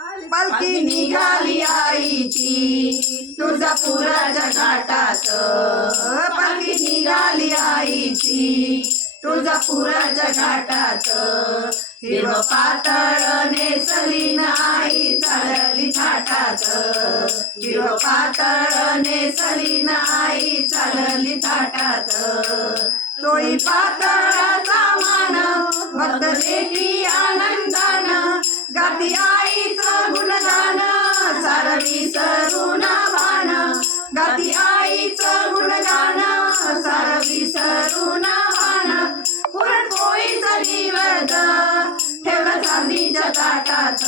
पालखी निघाली आईची तुळजापुराच्या घाटात, पालखी निघाली आईची तुळजापुराच्या घाटात, हिरवं पातळ नेसली आई चालली थाटात, हिरवं पातळ नेसली आई चालली थाटात, तोळी पातळाचा मान भक्त देखी आनंदान, गाती आईचं गुणगान सारवी सरून भान, गाती आईचं गुणगान सारवी सरून भान, पुरणपोळीचा निवेद ठेवला चांदीच्या ताटात,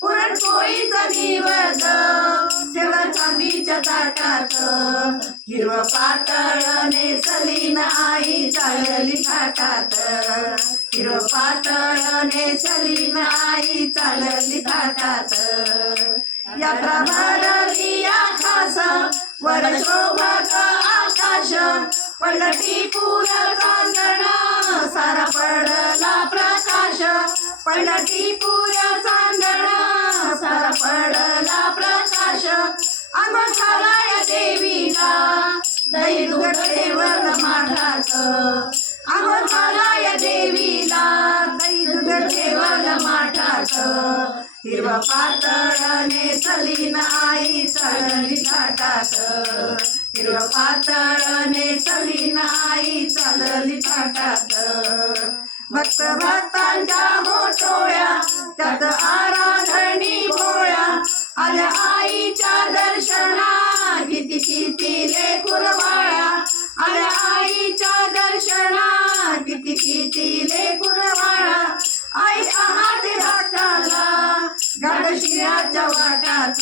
पुरणपोळीचा निवेद ठेवला चांदीच्या ताटात, हिरवं पातळ नेसली आई चालली थाटात, हिरवं पातळ नेसली आई चालली थाटात, यात्रा भरली आकाश वर शोभत आकाश, पडली पुराचा सण सारा पडला प्रकाश, पडली पुराचा सण सारा पडला प्रकाश, अंघोळ झाला देवीला दही दूध ठेवलं माठात, अंघोळ झाला देवीला दही दूध ठेवलं माठात, हिरवं पातळ नेसली आई चालली थाटात, हिरवं पातळ नेसली आई चालली थाटात, भक्त भक्तांच्या मोठोळ्या त्यात आराधनी भोळ्या, आल्या आईच्या दर्शना किती किती लेकुरवाळ्या, आल्या आईच्या दर्शना किती किती लेकुरवाळ्या, आई पाहते भक्ताला गाढ शिराच्या वाटात,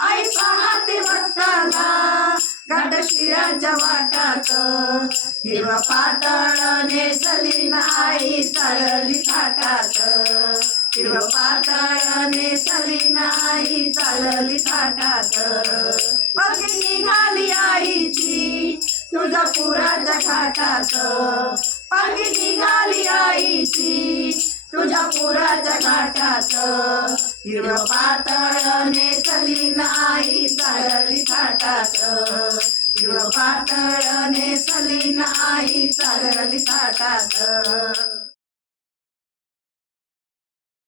आई पाहते भक्ताला गाढ शिराच्या वाटात, हिरवा पातळ नेसली आई चालली थाटात, हिरवा पातळ नेसली आई चालली थाटात, पालखी निघाली आईची तुळजापुराच्या घाटात, पालखी निघाली आईची तुळजापुराच्या घाटात, हिरवं पातळ नेसली आई चालली थाटात, हिरवं पातळ नेसली आई चालली थाटात.